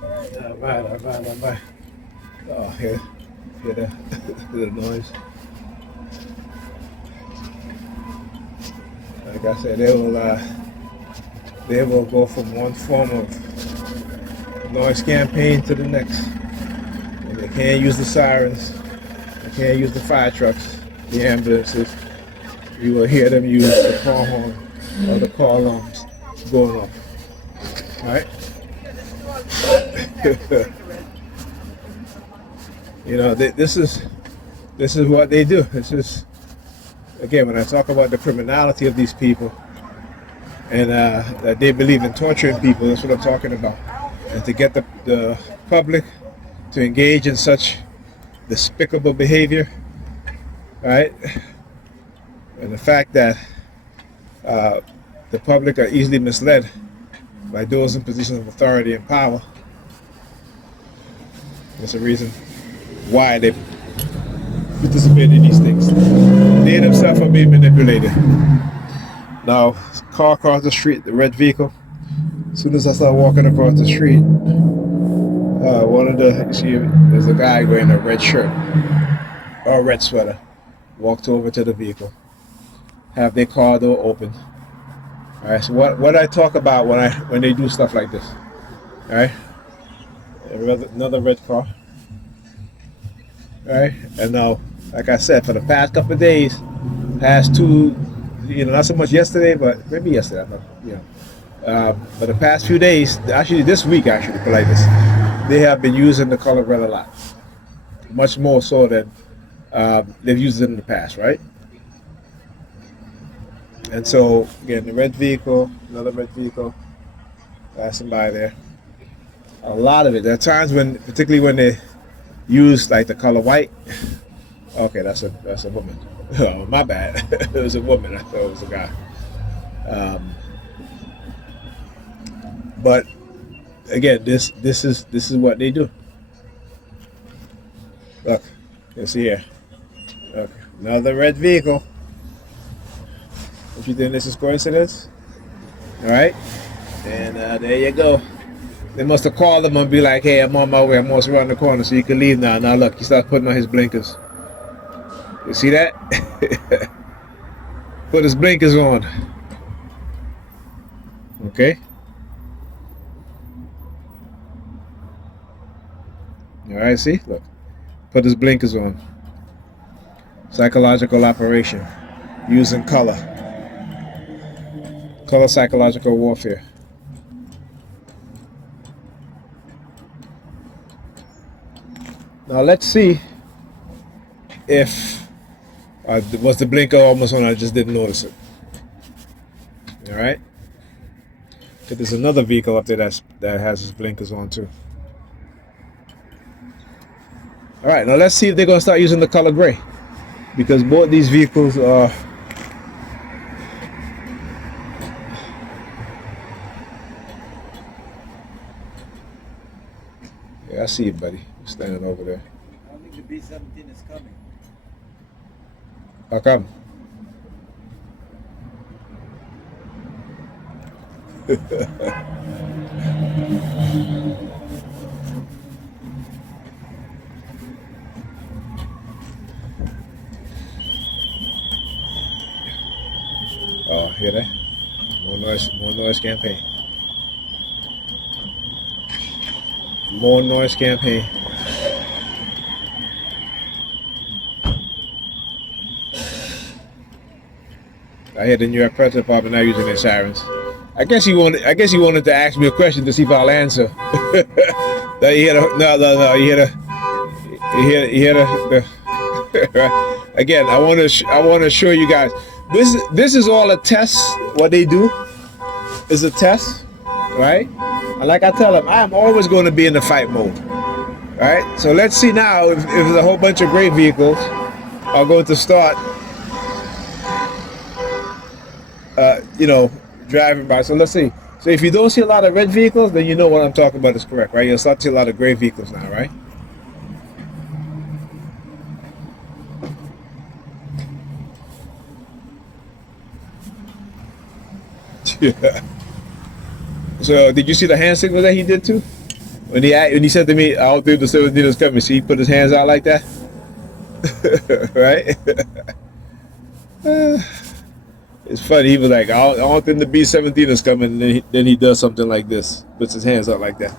All right, all right, all right. Oh, hear the, the noise. Like I said, they will go from one form of noise campaign to the next. And they can't use the sirens. They can't use the fire trucks, the ambulances. You will hear them use the car horn or the car alarms going off. All right. You know, this is what they do. This is, again, when I talk about the criminality of these people and that they believe in torturing people, that's what I'm talking about. And to get the public to engage in such despicable behavior, right? And the fact that the public are easily misled by those in positions of authority and power. That's a reason why they participate in these things. They themselves are being manipulated. Now, car across the street, the red vehicle. As soon as I start walking across the street, you see, there's a guy wearing a red shirt or a red sweater. Walked over to the vehicle, have their car door open. All right. So what I talk about when they do stuff like this, all right? Another red car. All right. And now, like I said, for the past couple of days, past two, not so much yesterday, but maybe yesterday. For the past few days, actually this week, for like this, they have been using the color red a lot, much more so than they've used it in the past, right? And so, again, the red vehicle, another red vehicle, passing by there. A lot of it. There are times particularly when they use like the color white. Okay, that's a woman. Oh, my bad. It was a woman. I thought it was a guy. But again, this is what they do. Look, you see here. Look, another red vehicle. If you think this is coincidence, all right, and there you go. They must have called him and be like, "Hey, I'm on my way. I'm almost around the corner, so you can leave now." Now look, he starts putting on his blinkers. You see that? Put his blinkers on. Okay. All right. See, look, put his blinkers on. Psychological operation using color psychological warfare. Now let's see if was the blinker almost on. I just didn't notice it. All right. But there's another vehicle up there that has his blinkers on too. All right. Now let's see if they're gonna start using the color gray, because both these vehicles are. Yeah, I see you, buddy. You're standing over there. I don't think the B-17 is coming. How come? Oh, hear that? More noise campaign. More noise campaign. I hear the New York Press Department now using their sirens. I guess he wanted to ask me a question to see if I'll answer. No. You hear the again. I want to show you guys. This is all a test. What they do is a test, right? And like I tell them, I am always going to be in the fight mode, right? So let's see now if there's a whole bunch of gray vehicles are going to start, driving by. So let's see. So if you don't see a lot of red vehicles, then you know what I'm talking about is correct, right? You'll start to see a lot of gray vehicles now, right? Yeah. So did you see the hand signal that he did too? when he said to me, "I don't think the 17 is coming," see, he put his hands out like that, right? It's funny. He was like, I don't think the B-17 is coming," and then he does something like this, puts his hands out like that.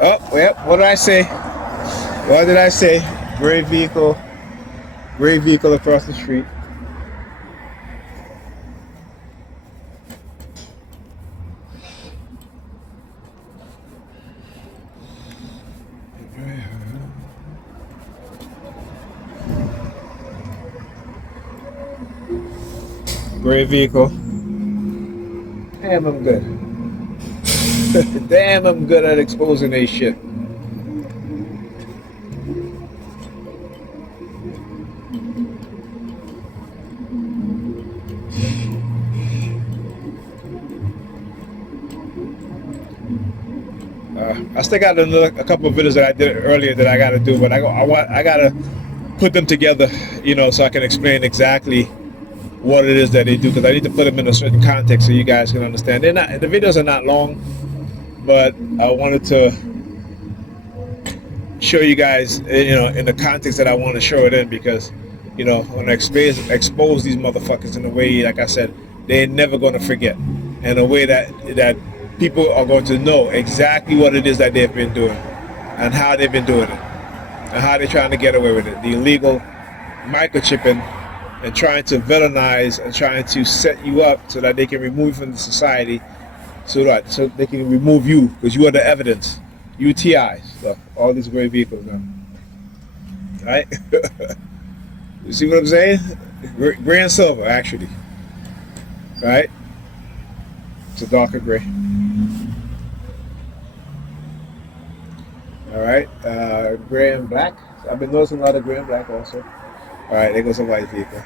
Oh, well, what did I say? What did I say? Gray vehicle across the street. Gray vehicle. Damn, I'm good. Damn, I'm good at exposing they shit. I still got a couple of videos that I did earlier that I got to do, but I got to put them together, so I can explain exactly what it is that they do, because I need to put them in a certain context so you guys can understand. The videos are not long, but I wanted to show you guys, in the context that I want to show it in, because, when I expose these motherfuckers in a way, like I said, they're never going to forget, in a way that people are going to know exactly what it is that they've been doing, and how they've been doing it, and how they're trying to get away with it. The illegal microchipping, and trying to villainize and trying to set you up so that they can remove you from the society, so they can remove you because you are the evidence. UTIs, so all these gray vehicles now, right? You see what I'm saying? Gray and silver, actually, right? It's a darker gray. All right, gray and black. I've been noticing a lot of gray and black also. All right, there goes a white vehicle.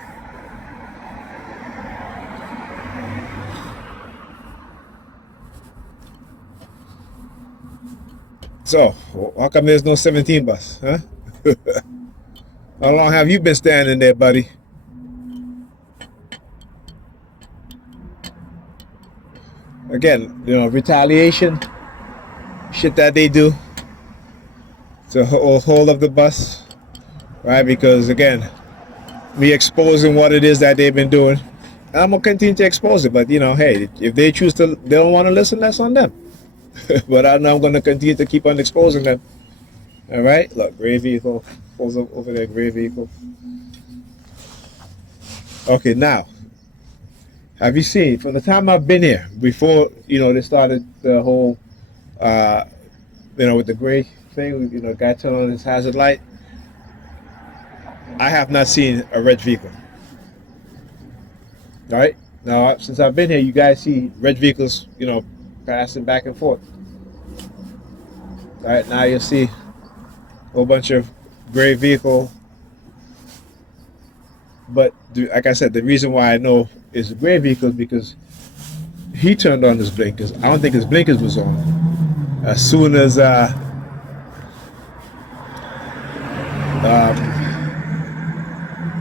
So, how come there's no 17 bus, huh? How long have you been standing there, buddy? Again, retaliation, shit that they do to hold up the bus, right? Because again, me exposing what it is that they've been doing, and I'm gonna continue to expose it. But hey, if they choose to, they don't want to listen, that's on them. But I know I'm gonna continue to keep on exposing them. All right, look, gray vehicle, pulls up over there, gray vehicle. Okay, now, have you seen from the time I've been here, before they started the whole, with the gray thing, guy turned on his hazard light, I have not seen a red vehicle. All right, now since I've been here, you guys see red vehicles, passing back and forth. All right, now you'll see a whole bunch of gray vehicle. But like I said, the reason why I know it's a gray vehicle is because he turned on his blinkers. I don't think his blinkers was on. As soon as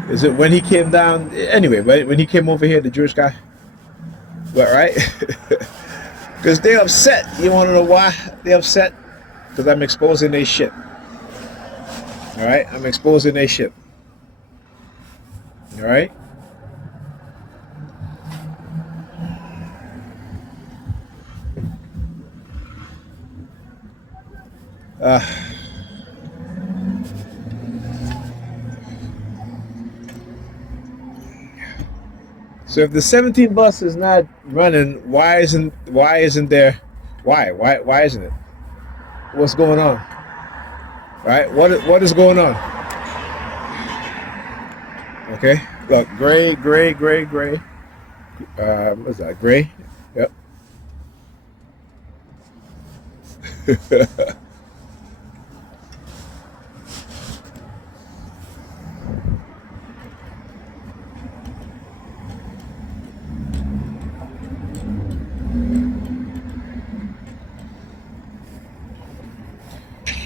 is it when he came down? Anyway, when he came over here, the Jewish guy. But right? Because they're upset. You want to know why they're upset? Because I'm exposing their shit. All right? I'm exposing their shit. All right? So if the 17 bus is not running, why isn't there? Why isn't it? What's going on? Right? What is going on? Okay. Look, gray. What's that? Gray. Yep.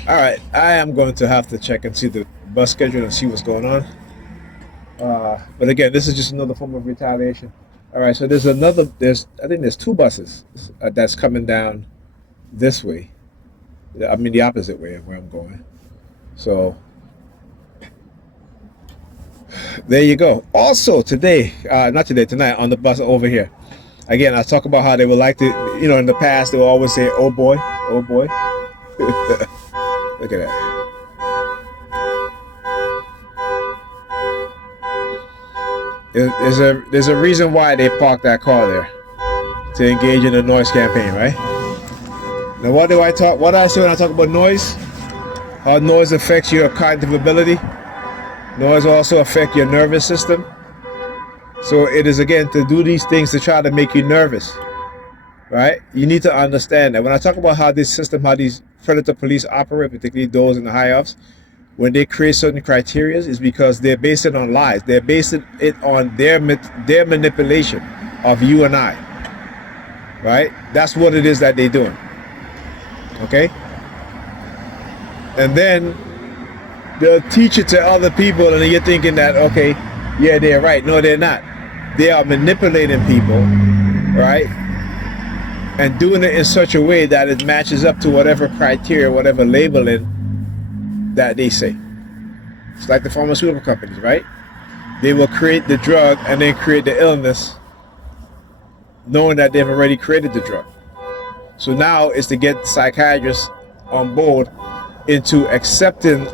All right, I am going to have to check and see the bus schedule and see what's going on. But again, this is just another form of retaliation. All right, so I think there's two buses that's coming down this way. I mean the opposite way of where I'm going. So there you go. Also today, not today, tonight on the bus over here. Again, I talk about how they would like to, in the past they would always say, "Oh boy, oh boy." Look at that. There's a reason why they parked that car there, to engage in a noise campaign, right? Now, what do I say when I talk about noise? How noise affects your cognitive ability. Noise also affects your nervous system. So it is, again, to do these things to try to make you nervous, right? You need to understand that when I talk about how this system, how these predator police operate, particularly those in the high ups, when they create certain criteria, is because they're based it on lies. They're basing it on their manipulation of you and I, right? That's what it is that they're doing, okay? And then they'll teach it to other people, and then you're thinking that, okay, yeah, they're right. No, they're not. They are manipulating people, right? And doing it in such a way that it matches up to whatever criteria, whatever labeling that they say. It's like the pharmaceutical companies, right? They will create the drug and then create the illness, knowing that they've already created the drug. So now it's to get psychiatrists on board into accepting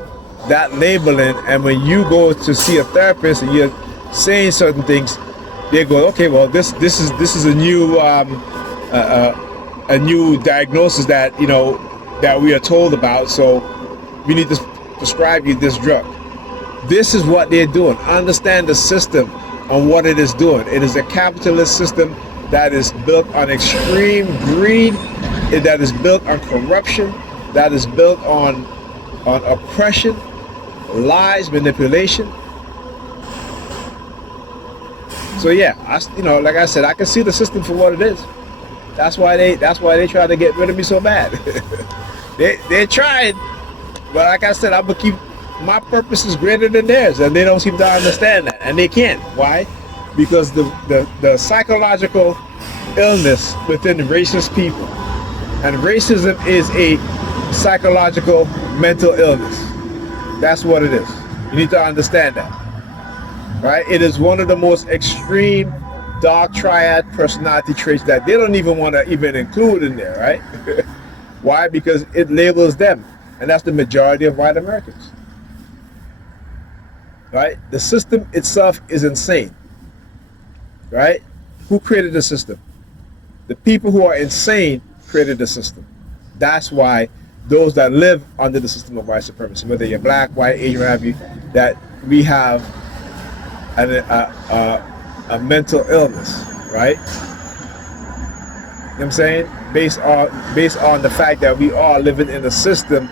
that labeling, and when you go to see a therapist and you're saying certain things, they go, okay, well, this is a new diagnosis that that we are told about, so we need to prescribe you this drug. This is what they're doing. Understand the system on what it is doing. It is a capitalist system that is built on extreme greed, that is built on corruption, that is built on oppression, lies, manipulation. So yeah, like I said, I can see the system for what it is. That's why they try to get rid of me so bad. They tried, but like I said, I'm gonna keep, my purpose is greater than theirs, and they don't seem to understand that, and they can't. Why? Because the psychological illness within racist people, and racism is a psychological mental illness. That's what it is. You need to understand that, right? It is one of the most extreme dark triad personality traits that they don't even want to even include in there, right? Why? Because it labels them, and that's the majority of white Americans, right? The system itself is insane, right? Who created the system? The people who are insane created the system. That's why those that live under the system of white supremacy, whether you're black, white, Asian, what have you, that we have a mental illness, right? You know what I'm saying? Based on the fact that we are living in a system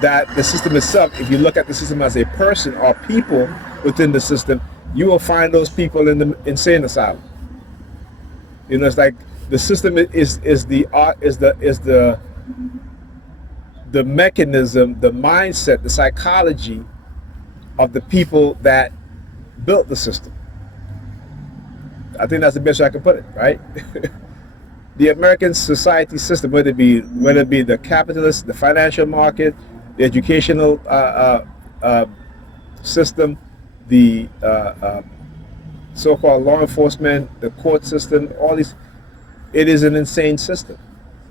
that the system itself, if you look at the system as a person or people within the system, you will find those people in the insane asylum. It's like the system is the mechanism, the mindset, the psychology of the people that built the system. I think that's the best way I can put it, right? The American society system, whether it be the capitalist, the financial market, the educational system, the so-called law enforcement, the court system, all these, it is an insane system.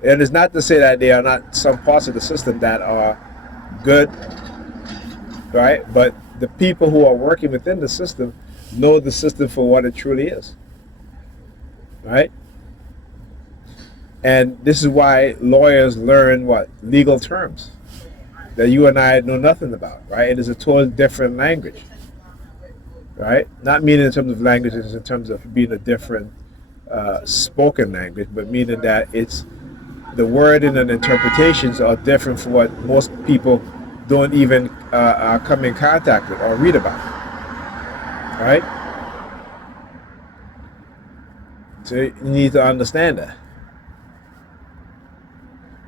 And it's not to say that there are not some parts of the system that are good, right? But the people who are working within the system know the system for what it truly is, right? And this is why lawyers learn what? Legal terms that you and I know nothing about, right? It is a totally different language, right? Not meaning in terms of language, it's in terms of being a different spoken language, but meaning that it's the wording and interpretations are different from what most people don't even come in contact with or read about, right? So you need to understand that.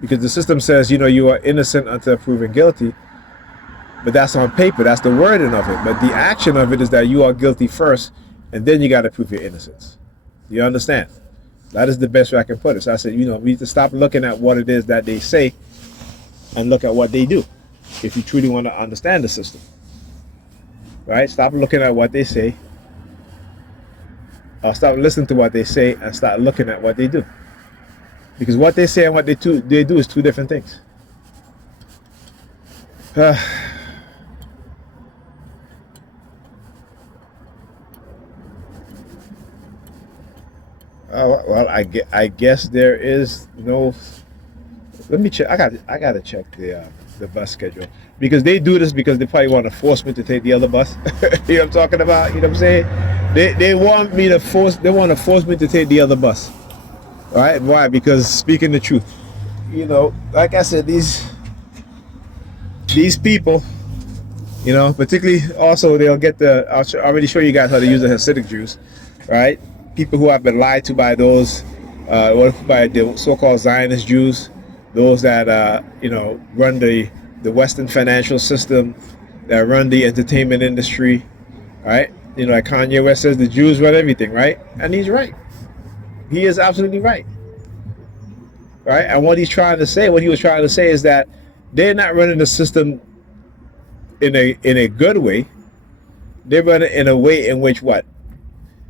Because the system says, you are innocent until proven guilty, but that's on paper, that's the wording of it. But the action of it is that you are guilty first, and then you got to prove your innocence. You understand? That is the best way I can put it. So I said, we need to stop looking at what it is that they say and look at what they do. If you truly want to understand the system, right? Stop looking at what they say. Stop listening to what they say and start looking at what they do. Because what they say and what they do is two different things. Well, I guess there is no. Let me check. I gotta check the bus schedule, because they do this because they probably want to force me to take the other bus. You know what I'm talking about? You know what I'm saying? They want me to force. They want to force me to take the other bus. All right? Why? Because speaking the truth, like I said, these people, particularly also they'll get I'll already show you guys how to use the Hasidic Jews, right? People who have been lied to by those, by the so-called Zionist Jews, those that run the Western financial system, that run the entertainment industry, right? Like Kanye West says, the Jews run everything, right? And he's right. He is absolutely right. Right? And what he was trying to say is that they're not running the system in a good way. They run it in a way in which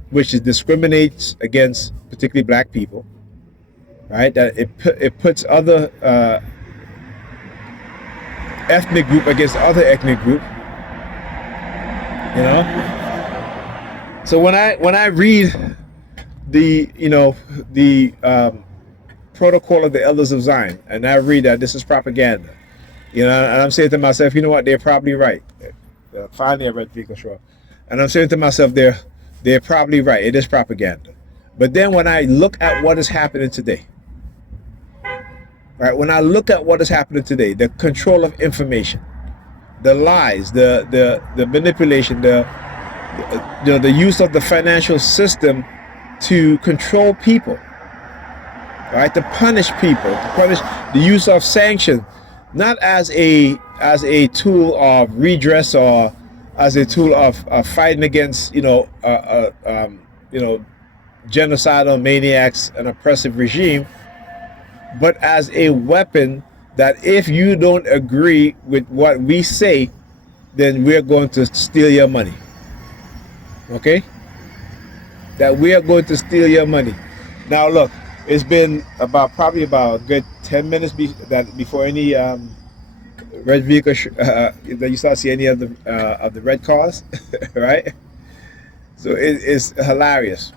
which discriminates against particularly black people, right? That it puts other ethnic group against other ethnic group. So when I read the protocol of the elders of Zion, and I read that this is propaganda, and I'm saying to myself, you know what? They're probably right. Finally, I read Vehicle Shaw, and I'm saying to myself, they're probably right. It is propaganda. But then when I look at what is happening today, right? When I look at what is happening today, the control of information, the lies, the manipulation, the use of the financial system to control people, right? To punish people, to punish the use of sanctions, not as a tool of redress or as a tool of fighting against genocidal maniacs and oppressive regime, but as a weapon that if you don't agree with what we say, then we're going to steal your money. Okay? That we are going to steal your money. Now look, it's been probably about a good 10 minutes before any red vehicle that you start seeing any of the red cars, right? So it's hilarious.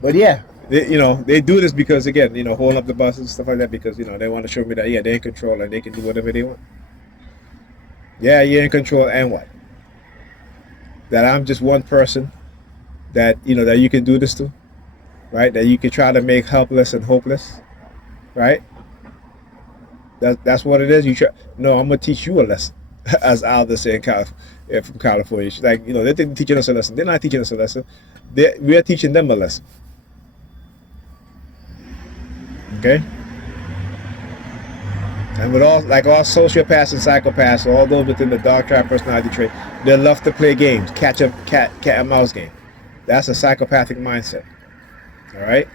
But yeah, they do this because, again, holding up the buses and stuff like that, because they want to show me that they're in control and they can do whatever they want. Yeah, you're in control, and what? That I'm just one person that that you can do this to, right? That you can try to make helpless and hopeless, right? That's what it is. No, I'm gonna teach you a lesson, as Alda said from California. She's like, they're teaching us a lesson. They're not teaching us a lesson. We are teaching them a lesson. Okay. And with all sociopaths and psychopaths, all those within the dark triad personality trait, they love to play games, cat and mouse game. That's a psychopathic mindset. All right.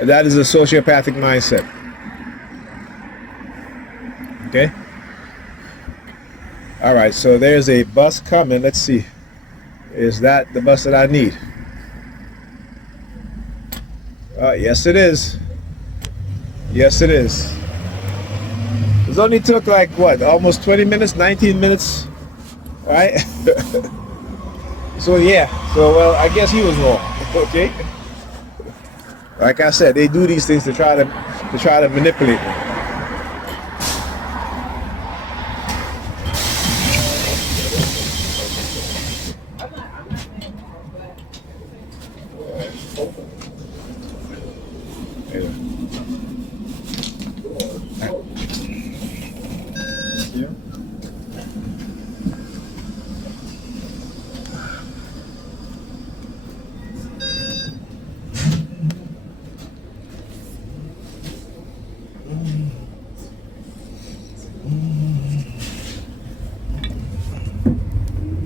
And that is a sociopathic mindset. Okay. All right. So there's a bus coming. Let's see. Is that the bus that I need? Yes, it is. Yes, it is. It only took almost 20 minutes, 19 minutes, right? So yeah. So well, I guess he was wrong. Okay. Like I said, they do these things to try to manipulate me.